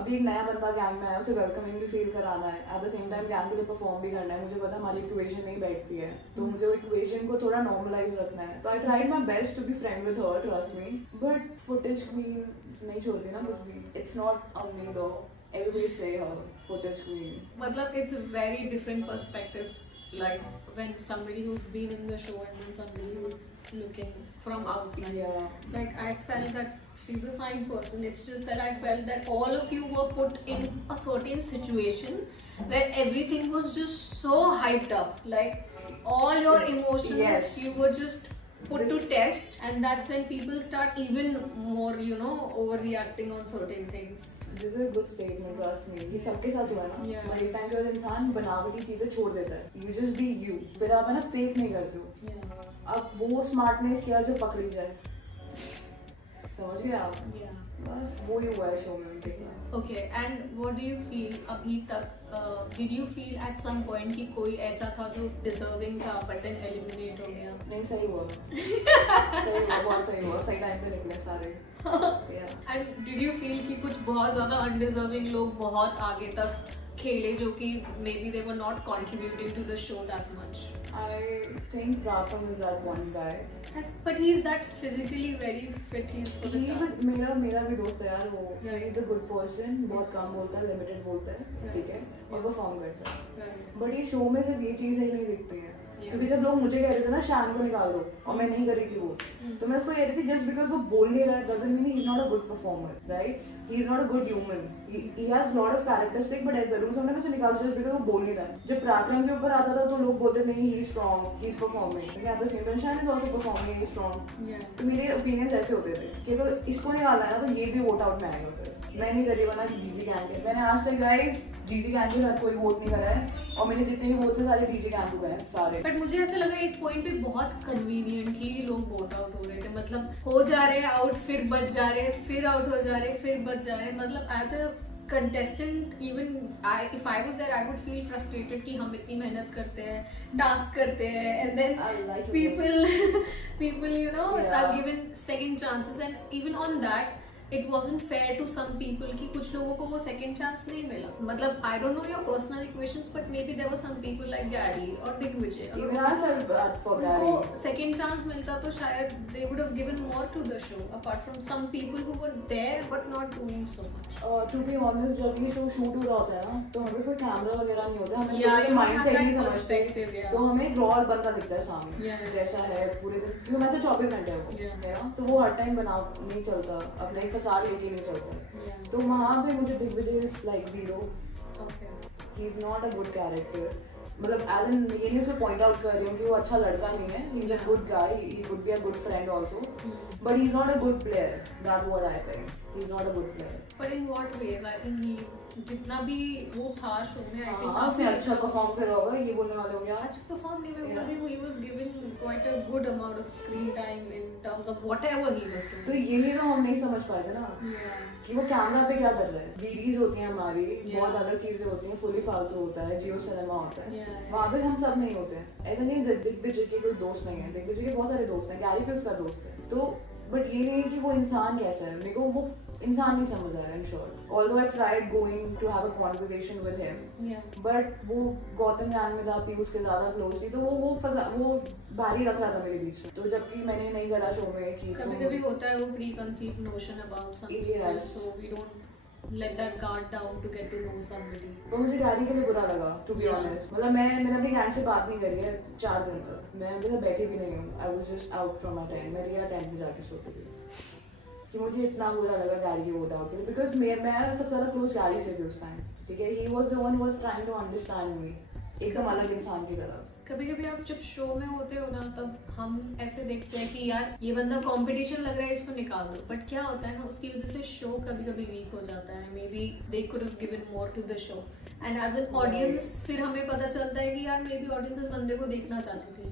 अभी एक नया बंदा गैंग में आया, उसे वेलकमिंग भी फील कराना है, eight the same time gang के लिए परफॉर्म भी करना है। मुझे पता हमारी इक्वेशन नहीं बैठती है, तो मुझे वो इक्वेशन को थोड़ा नॉर्मलाइज रखना है, तो I tried my best to be friend with her, trust me, but footage queen नहीं छोड़ती ना कुछ भी। It's not only though, everybody say her footage queen. मतलब it's very different perspectives, like when somebody who's been in the show and then somebody who's looking from outside. Like I felt that she's a fine person, it's just that I felt that all of you were put in a certain situation where everything was just so hyped up, like all your emotions you were just put to test, and that's when people start even more, you know, overreacting on certain things. This is a good statement, trust me. ये सबके साथ हुआ है ना, और एक time के बाद इंसान बनावटी चीजें छोड़ देता है, you just be you, फिर आप है ना फेक नहीं करते हो, अब वो स्मार्टनेस क्या जो पकड़ी जाए, समझ गए आप? बस वो ही हुआ है शो में उनके साथ। Okay, and what do you feel अभी तक? Did you feel at some point कि कोई ऐसा था जो deserving था but then eliminate हो गया? नहीं, सही हुआ सही हुआ, बहुत सही हुआ, सही टाइम पे निकले सारे। And did you feel कि कुछ बहुत ज़्यादा undeserving लोग बहुत आगे तक खेले जो कि maybe they were not contributing to the show that much? I think Prakram is that one guy. But he's that physically very fit. He's for the task. मेरा भी दोस्त है यार वो। He's a good person, बहुत कम बोलता है, limited बोलता है, ठीक है, और परफॉर्म करता है। But ये शो में सिर्फ ये चीज़ें नहीं दिखती हैं। क्योंकि जब लोग मुझे कह रहे थे ना शान को निकाल दो और मैं नहीं कर रही थी वो, तो मैं उसको कह रही थी जस्ट बिकॉज वो बोल नहीं रहा है doesn't mean he is not a good performer, right? He is not a good human, he has lot of characteristic, but जरूर हमने उसे निकाल जस्ट बिकॉज वो बोल नहीं रहा है। जब पराक्रम के ऊपर आता था तो लोग बोलते नहीं he is strong, he is performing, लेकिन एट द सेम टाइम शान is also performing, he is strong. तो मेरे ओपिनियंस ऐसे होते थे कि अगर इसको निकालना है ना तो ये भी वोट आउट में आएगा। फिर मैं नहीं करी वरना जीजी गैंग के, मैंने आज तक गाइस जीजी गैंग के साथ कोई वोट नहीं करा है और मैंने जितने भी वोट थे सारे जीजी गैंग को गए सारे। बट मुझे ऐसा लगा एक पॉइंट पे बहुत कन्वीनियंटली लोग वोट आउट हो रहे थे, मतलब हो जा रहे हैं आउट, फिर बच जा रहे हैं, फिर आउट हो जा रहे हैं, फिर बच जा रहे हैं। मतलब as a contestant, even if I was there, I would feel frustrated कि हम इतनी मेहनत करते हैं, टास्क करते हैं, and then people you know are given second chances, and even on that it wasn't fair to some people कि कुछ लोगों को वो second chance नहीं मिला। मतलब I don't know your personal equations, but maybe there were some people like Gary or Digvijay, even I felt bad for Gary, उनको second chance मिलता तो शायद they would have given more to the show, apart from some people who were there but not doing so much. To be honest, जब ये show shoot हो रहा होता है ना तो हमें कोई कैमरा वगैरह नहीं होता, हमें माइंड सेट नहीं समझते, तो हमें रॉ बंदा दिखता है सामने जैसा है पूरे दिन, क्योंकि मैं तो 24 घंटे है ना, तो वो हर टाइम बनाओ नहीं चलता, अपना एक फसाद लेके नहीं चलता। तो वहाँ पे मुझे Digvijay is like zero, he is not a good character, मतलब एज एन ये नहीं उसको पॉइंट आउट कर रही हूँ कि वो अच्छा लड़का नहीं है, he is a good guy, he would be a good friend also, but he is not a good player, that what I think, he is not a good player. But in what ways? I think he जितना भी वो था show में, I think काफी अच्छा perform कर रहा होगा, ये बोलने वाले हो गया अच्छा परफॉर्म नहीं, मैं बोल रही हूँ he was given quite a good amount of screen time in terms of whatever he was doing. तो यही तो हम नहीं समझ पाए थे ना कि वो कैमरा पे क्या कर रहा है। डीडीज होती हैं हमारी, बहुत अलग चीजें होती हैं, फुली फालतू होता है, जियो सिनेमा होता है, वहाँ पे हम सब नहीं होते हैं। ऐसा नहीं दिग्विजय के कोई दोस्त नहीं है, दिग्विजय के बहुत सारे दोस्त हैं, गैरी भी उसका दोस्त है, तो बट ये नहीं कि वो इंसान कैसा है, मेरे को वो इंसान नहीं समझ आया in short. Although I tried going to have a conversation with him, but वो गौतम गैंग में था, पीयूष के ज्यादा क्लोज थी, तो वो बारी रख रहा था मेरे बीच में, तो जबकि मैंने नहीं करा शो में कि कभी-कभी होता है वो preconceived notion about something, so we don't let that guard down to get to know somebody. तो मुझे गैरी के लिए बुरा लगा टू बी ऑनेस्ट, मतलब मैंने अपनी गैंग से बात नहीं करी है 4 दिन तक, मैं उनके साथ बैठी भी नहीं हूँ, I was just out from my time, मैं रिया टेंट में जाके सोती थी कि मुझे इतना बुरा लगा गैरी के वोट आउट के लिए, बिकॉज मैं सबसे ज्यादा क्लोज गैरी से थी उस टाइम, ठीक है, he was the one who was trying to understand me, एकदम अलग इंसान की तरह। कभी-कभी आप जब शो में होते हो ना, तब हम ऐसे देखते हैं कि यार ये बंदा कंपटीशन लग रहा है, इसको निकाल दो, बट क्या होता है ना, उसकी वजह से शो कभी-कभी वीक हो जाता है, maybe they could have given more to the show, and as an audience फिर हमें पता चलता है कि यार मे बी ऑडियंस इस बंदे को देखना चाहती थी,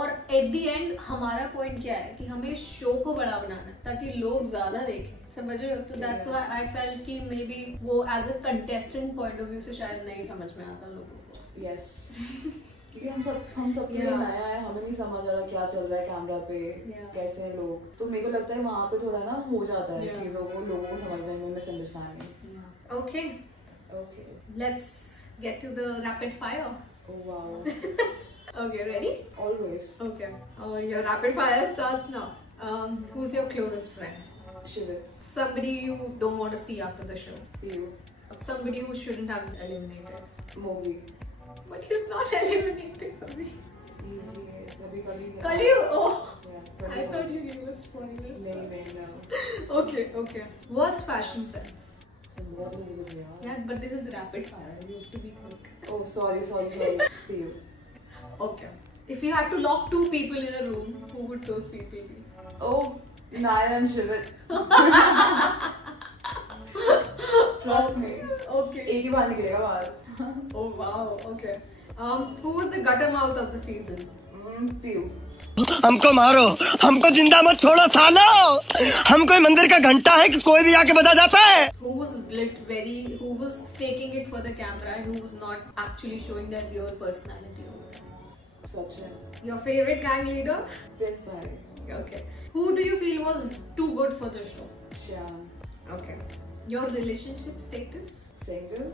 और एट द एंड हमारा पॉइंट क्या है कि हमें शो को बड़ा बनाना है ताकि लोग ज्यादा देखें, समझ रहे हो? तो दैट्स व्हाई आई फेल्ट कि मे बी वो as a contestant point of view से शायद नहीं समझ में आता लोगों को। यस क्योंकि हम सब के लिए नया है, हमें नहीं समझ आ रहा क्या चल रहा है कैमरा पे, कैसे हैं लोग, तो मेरे को लगता है वहाँ पे थोड़ा ना हो जाता है चीजों को, लोगों को समझने में misunderstanding. Okay, let's get to the rapid fire. Oh wow. Okay, ready? Always. Okay. Your rapid fire starts now. Who's your closest friend? Shivit. Somebody you don't want to see after the show. You. Somebody who shouldn't have been eliminated. Mogi. But he's not eliminated. Kali. Kali? Oh. Yeah, I thought you gave us spoilers. No. Okay. Worst fashion sense. What will you do? Yeah, but this is rapid fire. You have to be quick. Oh, sorry. You. Okay. If you had to lock 2 people in a room, who would those people be? Oh, Nair and Shivit. Trust me. Okay. एक ही बार निकलेगा बाहर. Oh wow. Okay. Who was the gutter mouth of the season? Piyu. हमको मारो, हमको जिंदा मत छोड़ो सालो, हम कोई मंदिर का घंटा है कि कोई भी आके बजा जाता है। Who was faking it for the camera and who was not actually showing their real personality? Sachin. Your favorite gang leader? Prince Bhai. Okay. Who do you feel was too good for the show? Shyam. Okay. Your relationship status? Single.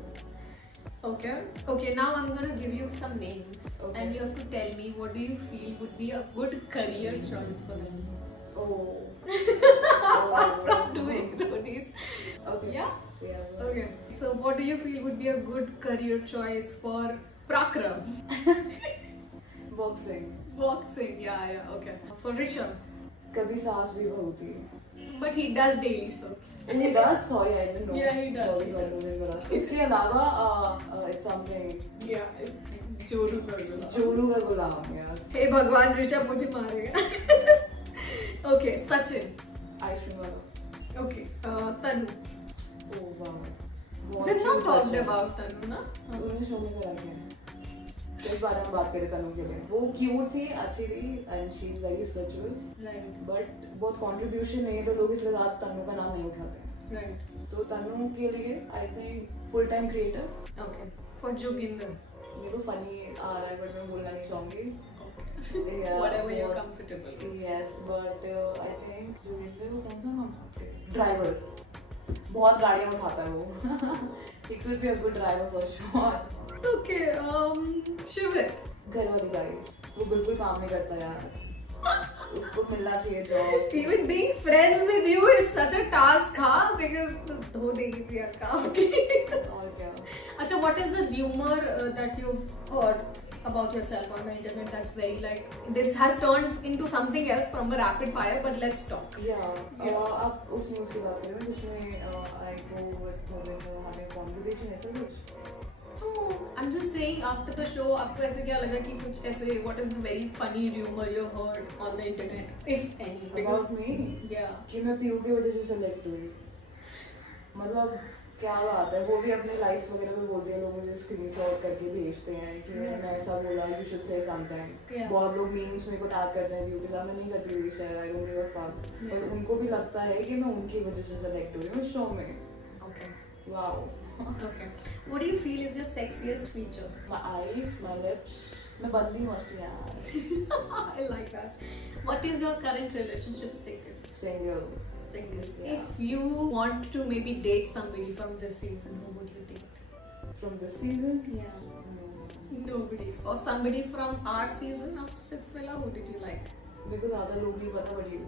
Okay, now I'm gonna give you some names, and you have to tell me what do you feel would be a good career choice for them. Apart from doing roadies. Okay. Yeah? Okay. So what do you feel would be a good career choice for Prakram? Boxing, yeah, okay. For Rishabh, कभी सास भी बहुती. but he does daily soaps. He does. Sorry, I didn't know. Yeah, he does. Sorry, मुझे पता. इसके अलावा it's something. Yeah, it's जोरू का गुलाम. जोरू का गुलाम, yes. हे भगवान, ऋषभ मुझे मारेगा. Okay, Sachin. आइसक्रीम वाला. Okay, Tanu. Oh wow. We've not talked about Tanu, ना? उन्होंने शो में करा क्या? इस बारे में बात करें तनु के लिए. वो क्यूट थी, अच्छी थी, and she is very spiritual. Right. But बहुत contribution नहीं है तो लोग इसलिए ज़्यादा तनु का नाम नहीं उठाते. Right. तो तनु के लिए I think full time creator. Okay. For Joginder. मेरे को funny आ रहा है but मैं बोलना नहीं चाहूँगी. Whatever you're comfortable with. Yes, but I think Joginder को कौन सा नाम सुनते हैं? Driver. बहुत गाड़ियाँ उठाता है वो. He could be a good driver for sure. Okay, Shivit. घर वाली गाड़ी. वो बिल्कुल काम नहीं करता यार. उसको मिलना चाहिए job. Even being friends with you is such a task, huh? Because धो देगी प्रियंका. और क्या? अच्छा, what is the rumor that you've heard about yourself on the internet that's very like this has turned into something else from a rapid fire, but let's talk. आप उस news की बात करें जिसमें I go with having conversation ऐसा कुछ. I'm just saying after the show आपको ऐसे क्या लगा कि कुछ ऐसे what is the very funny rumor you heard on the internet if any? About me? Yeah. कि मैं पीयू की वजह से सेलेक्ट हुई. मतलब क्या बात है, वो भी अपने लाइफ वगैरह में बोलती है, लोग मुझे स्क्रीनशॉट करके भेजते हैं कि मैंने ऐसा बोला, यू शुड से समथिंग. बहुत लोग मीम्स मेरे को टैग करते हैं व्यू के साथ. मैं नहीं करती हुई share, I don't give a fuck. पर उनको भी लगता है कि मैं उनकी वजह से सेलेक्ट हुई हूँ शो में. Okay. Wow. Okay. What do you feel is your sexiest feature? My eyes, my lips. मैं बंदी मस्त यार. I like that. What is your current relationship status? Single. Single. Yeah. If you want to maybe date somebody from this season, who would you date? From this season? Yeah. Nobody. Or somebody from our season of Spitzvilla, who did you like? मेरे को ज़्यादा लोग नहीं पता but you.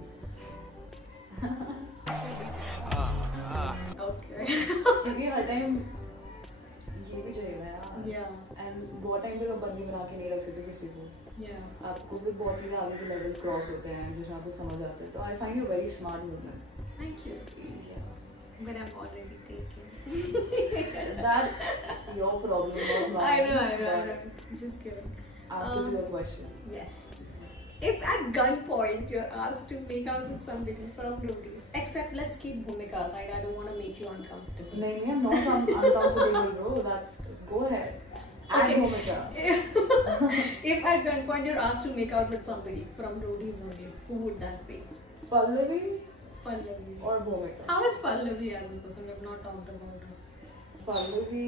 Okay. क्योंकि हर time ये भी चाहिए यार. Yeah. एंड बहुत टाइम तक आप बंदी बना के नहीं रख सकते किसी को. Yeah. आपको फिर बहुत चीज़ें आगे के लेवल क्रॉस होते हैं जिसमें आपको समझ आते हैं. तो I find you very smart woman. Thank you. But I'm already taken. That's your problem, not mine. I know. Just kidding. Answer to your question. Yes. If at gunpoint you're asked to make out with somebody from Rudy's, except let's keep Bhumika aside. I don't want to make you uncomfortable. नहीं, I'm not uncomfortable, bro. That go ahead. Okay. Bhumika. If at gunpoint you're asked to make out with somebody from Rudy's only, who would that be? Pallavi Pallavi. or Bhumika? How is Pallavi as a person? We've not talked about her. Pallavi.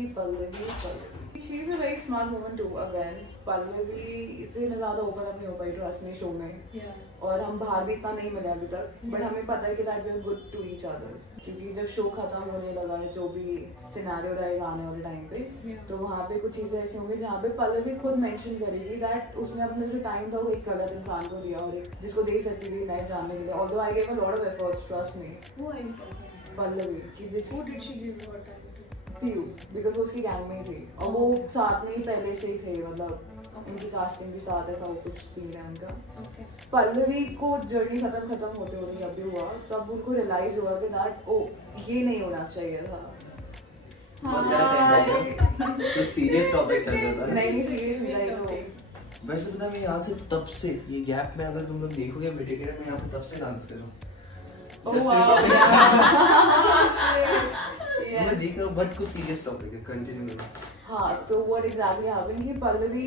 She's a very smart woman too. Again, Pallavi इससे ना ज़्यादा open up नहीं हो पाई trust में show में. Yeah. और हम बाहर भी इतना नहीं मिले अभी तक. बट हमें पता है कि that we are good to each other. क्योंकि जब शो खत्म होने लगा है, जो भी सिनेरियो रहेगा आने वाले टाइम पे, तो वहाँ पे कुछ चीज़ें ऐसी होंगी जहाँ पे पल्लवी खुद मेंशन करेगी दैट उसने अपने जो टाइम था वो एक गलत इंसान को दिया और एक जिसको दे सकती थी नए जानने के लिए. Although I gave a lot of efforts, trust me. Who are you talking about? Pallavi कि जिस Who did she give her time to? Piyu, because वो उसकी गैंग में ही थी और वो साथ में ही पहले से ही थे. मतलब उनकी कास्टिंग भी साथ है, था वो कुछ सीन है उनका. Okay. पल्लवी को जर्नी खत्म होते होते जब भी हुआ तब उनको रियलाइज हुआ कि दैट ओ ये नहीं होना चाहिए था. कुछ सीरियस टॉपिक चल रहा था. नहीं सीरियस नहीं था. वैसे पता मैं यहाँ से तब से ये गैप में अगर तुम लोग देखोगे बेटे के मैं यहाँ पे तब से डांस कर रहा हूँ. मैं देख रहा हूँ बट कुछ सीरियस टॉपिक है, कंटिन्यू करो. हाँ, तो व्हाट एग्जैक्टली हैपेंड कि पल्लवी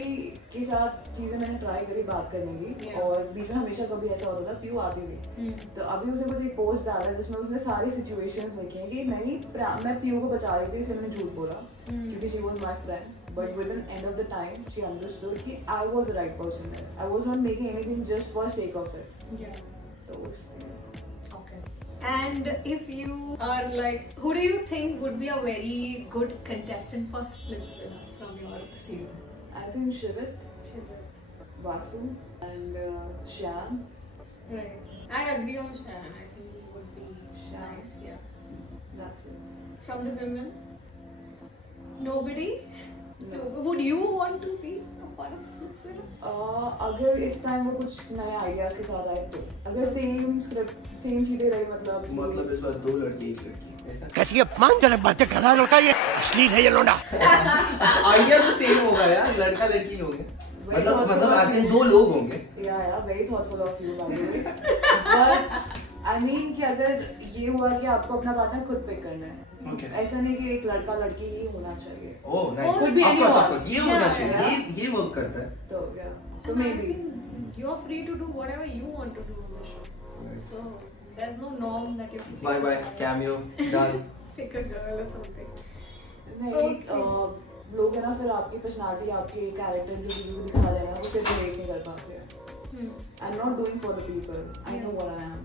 के साथ चीजें मैंने ट्राई करी बात करने की और बीच में हमेशा कभी ऐसा होता था पीयू आती थी. तो अभी उसे कुछ एक पोस्ट डाला है जिसमें उसने सारी सिचुएशंस लिखी हैं कि मैं पीयू को बचा रही थी इसलिए मैंने झूठ बोला क्योंकि she was my friend. But within end of the time, she understood that I was the right person there. I was not making anything just for sake of it. Yeah. So, Okay. And if you are like, who do you think would be a very good contestant for Splitsvilla from your season? I think Shivit, Vasu, and Shyam. Right. I agree on Shan. I think he would be nice. Yeah. That's it. From the women, nobody. No. Would you want to be a part of Splitsvilla? अगर इस time वो कुछ नए ideas के साथ आए तो, अगर सेम स्क्रिप्ट सेम चीजें रही मतलब इस बार 2 लड़की 1 लड़की ऐसा कैसी अपमानजनक बातें कर रहा है लौटा, ये अश्लील है ये लौंडा। आइडिया तो सेम होगा यार, लड़का लड़की होंगे, मतलब ऐसे 2 लोग होंगे। या very thoughtful of you by the way, but I mean कि अगर ये हुआ कि आपको अपना पार्टनर खुद पिक करना है, ऐसा नहीं कि एक लड़का लड़की ही होना चाहिए। ओह नाइस, ऑफ कोर्स ये होना चाहिए, ये वर्क करता है। तो may be you are free to do whatever you want to do on the show, so there's no norm that you bye bye cameo done pick a girl or something. नहीं लोग है ना फिर आपकी personality, आपके character जो भी दिखा रहे हैं उसे रिलेट नहीं कर पाते हैं। I am not doing for the people, I know what I am,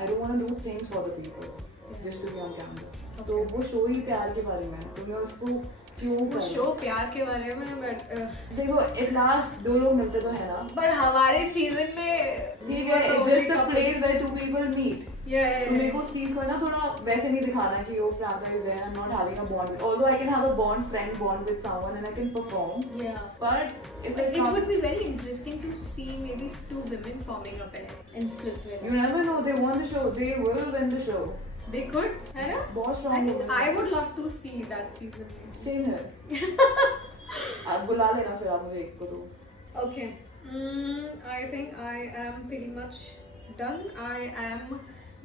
I don't want to do things for the people just to be on camera. तो वो शो ही प्यार के बारे में है, तो मैं उसको क्यों शो प्यार के बारे में, बट देखो एट लास्ट 2 लोग मिलते तो है ना, बट हमारे सीजन में ठीक है, just a place where 2 people meet। तो मेरे को उस चीज को ना थोड़ा वैसे नहीं दिखाना कि वो Priyanka is there, I'm not having a bond with, although I can have a friend bond with someone and I can perform, but if it would be very interesting to see maybe 2 women forming a pair in Splitsvilla. You never know, they won the show, they will win the show. They could, है ना? बहुत strong I think women. I would love to see that season. Same here. आप बुला लेना फिर आप मुझे एक को तो। Okay. I think I am pretty much done. I am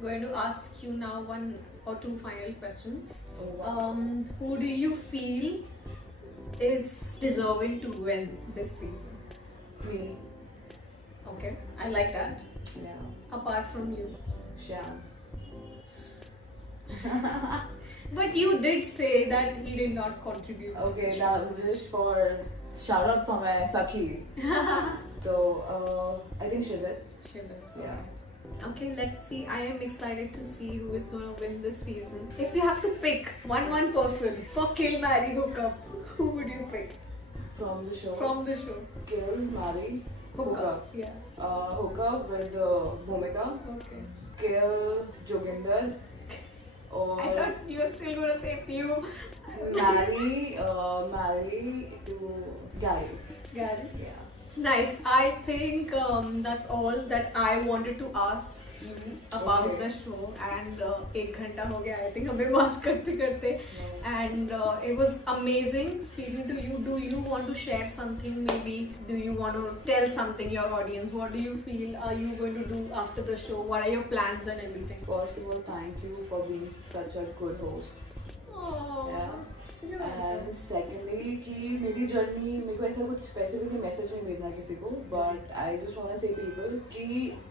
going to ask you now 1 or 2 final questions. Oh, wow. Who do you feel is deserving to win this season? Me. Okay, I like that. Yeah. Apart from you. Shyam. But you did say that he did not contribute. Okay, that was just for shout out for my Sakhi. So I think Shiva. Yeah. Okay, let's see. I am excited to see who is going to win this season. If you have to pick one person for Kill, Marry, Hook Up, who would you pick? From the show. From the show. Kill, Marry, Hook Up. Yeah. Hook Up with Bhumika. Okay. Kill Joginder. Or I thought you were still going to say Pew. marry to Gary. Gary. Yeah. Nice. I think that's all that I wanted to ask you about Okay. the show, and 1 घंटा हो गया I think हमें बात करते करते, and it was amazing speaking to you. Do you want to share something? Maybe do you want to tell something your audience? What do you feel are you going to do after the show? What are your plans and everything? First of all, thank you for being such a good host. Oh. Yeah. You're and welcome. Secondly कि मेरी journey, मेरे को ऐसा कुछ specifically message नहीं भेजना किसी को, but I just want to say people कि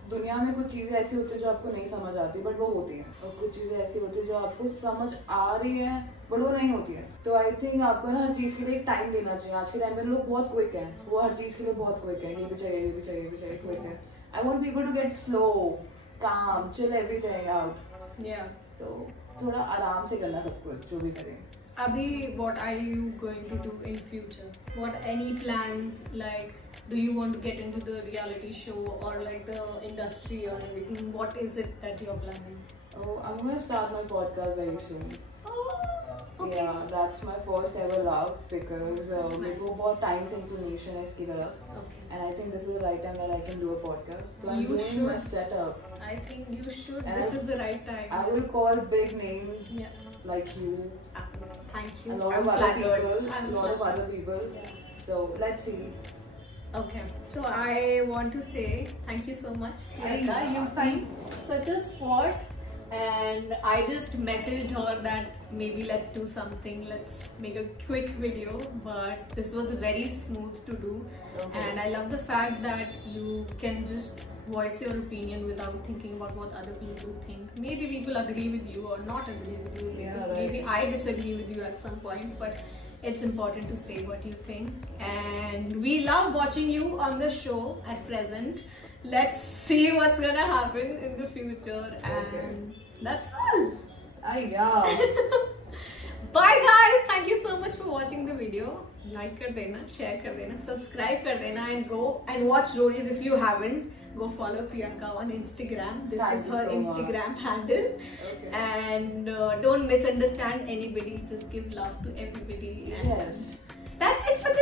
दुनिया में कुछ चीज़ें ऐसी होती है जो आपको नहीं समझ आती बट वो होती हैं, और कुछ चीज़ें ऐसी होती है जो आपको समझ आ रही हैं बट वो नहीं होती है। तो आई थिंक आपको ना हर चीज़ के लिए एक टाइम देना चाहिए। आज के टाइम में लोग बहुत क्विक हैं, वो हर चीज़ के लिए बहुत क्विक है, ये भी चाहिए, ये भी चाहिए, ये भी चाहिए, क्विक है। I want people to get slow, calm, chill everything out. Yeah. तो थोड़ा आराम से करना सब कुछ जो भी करें। Abhi, what are you going to do in future? What any plans, like do you want to get into the reality show or like the industry or everything? What is it that you're planning? Oh, I'm gonna start my podcast very soon. Oh, okay. Yeah, that's my first ever love because That's मेरे को nice. बहुत time से inclination है इसकी तरफ, Okay. and I think this is the right time that I can do a podcast. So I'm You doing should. my setup. I think you should. And This is the right time. I will call big name Yeah. like you, Thank a you. lot I'm of other flattered. people, I'm a lot of flattered. other people. Yeah. So let's see. Okay. So I want to say thank you so much, Priyanka. Yeah. You've been such a sport. And I just messaged her that maybe let's do something, let's make a quick video, but this was very smooth to do. Okay. And I love the fact that you can just voice your opinion without thinking about what other people think. Maybe people agree with you or not agree with you, because right. maybe I disagree with you at some points, but it's important to say what you think. And we love watching you on the show at present. Let's see what's gonna happen in the future, and that's all. Yeah. Bye guys, thank you so much for watching the video. Like कर देना, share कर देना, subscribe कर देना, and go and watch Roadies if you haven't. Go follow Priyanka on Instagram. This Thank is you her so Instagram handle. Okay. And don't misunderstand anybody. Just give love to everybody. And Yes. that's it for